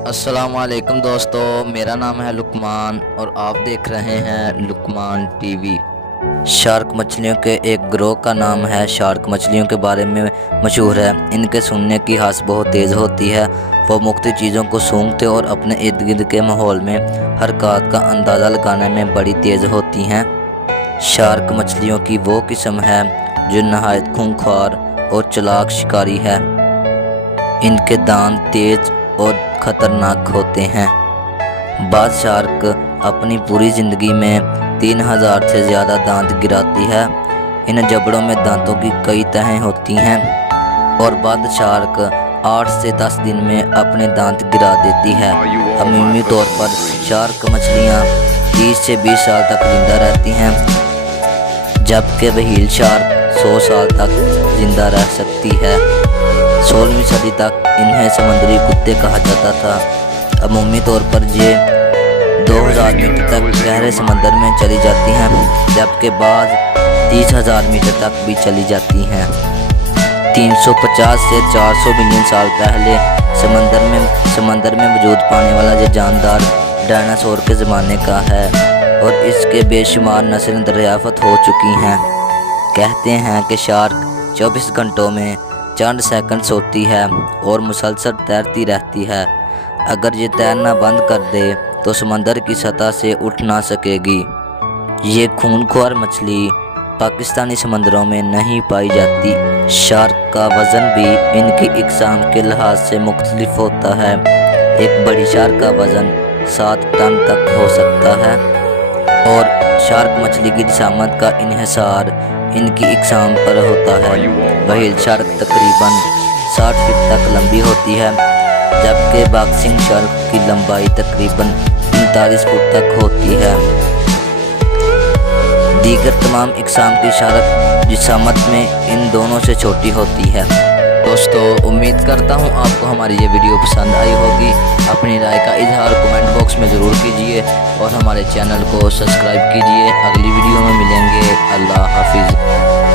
अस्सलाम वालेकुम दोस्तों, मेरा नाम है लुकमान और आप देख रहे हैं लुकमान टीवी। शार्क मछलियों के एक ग्रोह का नाम है शार्क मछलियों के बारे में मशहूर है। इनके सूंघने की हास बहुत तेज़ होती है। वो मुख्तलिफ चीज़ों को सूंघते और अपने इर्द गिर्द के माहौल में हरकत का अंदाज़ा लगाने में बड़ी तेज़ होती हैं। शार्क मछलियों की वो किस्म है जो नहायत खूंखार और चालाक शिकारी है। इनके दांत तेज़ और ख़तरनाक होते हैं। बाज़ शार्क अपनी पूरी ज़िंदगी में 3000 से ज़्यादा दांत गिराती है। इन जबड़ों में दांतों की कई तहें होती हैं और बाज़ शार्क 8 से 10 दिन में अपने दांत गिरा देती है। अमूमी तौर पर शार्क मछलियाँ 30 से 20 साल तक ज़िंदा रहती हैं, जबकि व्हेल शार्क 100 साल तक ज़िंदा रह सकती है। 16वीं सदी तक इन्हें समुद्री कुत्ते कहा जाता था। अमूमी तौर पर ये 2000 मीटर तक गहरे समंदर में चली जाती हैं, जबकि बाज़ 30,000 मीटर तक भी चली जाती हैं। 350 से 400 मिलियन साल पहले समंदर में वजूद पाने वाला ये जानदार डायनासोर के ज़माने का है और इसके बेशुमार नस्लें दरियाफ़त हो चुकी हैं। कहते हैं कि शार्क 24 घंटों में चंद सेकंड सोती है और मुसलसल तैरती रहती है। अगर ये तैरना बंद कर दे तो समंदर की सतह से उठ ना सकेगी। ये खूंखार मछली पाकिस्तानी समंदरों में नहीं पाई जाती। शार्क का वज़न भी इनकी इकसाम के लिहाज से मुख्तलिफ होता है। एक बड़ी शार्क का वज़न 7 टन तक हो सकता है और शार्क मछली की जिसामत का इन्हिसार इनकी इकसाम पर होता है। व्हेल शार्क तकरीबन 60 फीट तक लंबी होती है, जबकि बॉक्सिंग शार्क की लंबाई तकरीबन 45 फुट तक होती है। दीगर तमाम इकसाम की शार्क जिसामत में इन दोनों से छोटी होती है। दोस्तों, उम्मीद करता हूँ आपको हमारी ये वीडियो पसंद आई होगी। अपनी राय का इजहार कमेंट बॉक्स में ज़रूर कीजिए और हमारे चैनल को सब्सक्राइब कीजिए। अगली वीडियो में मिलेंगे। अल्लाह हाफिज़।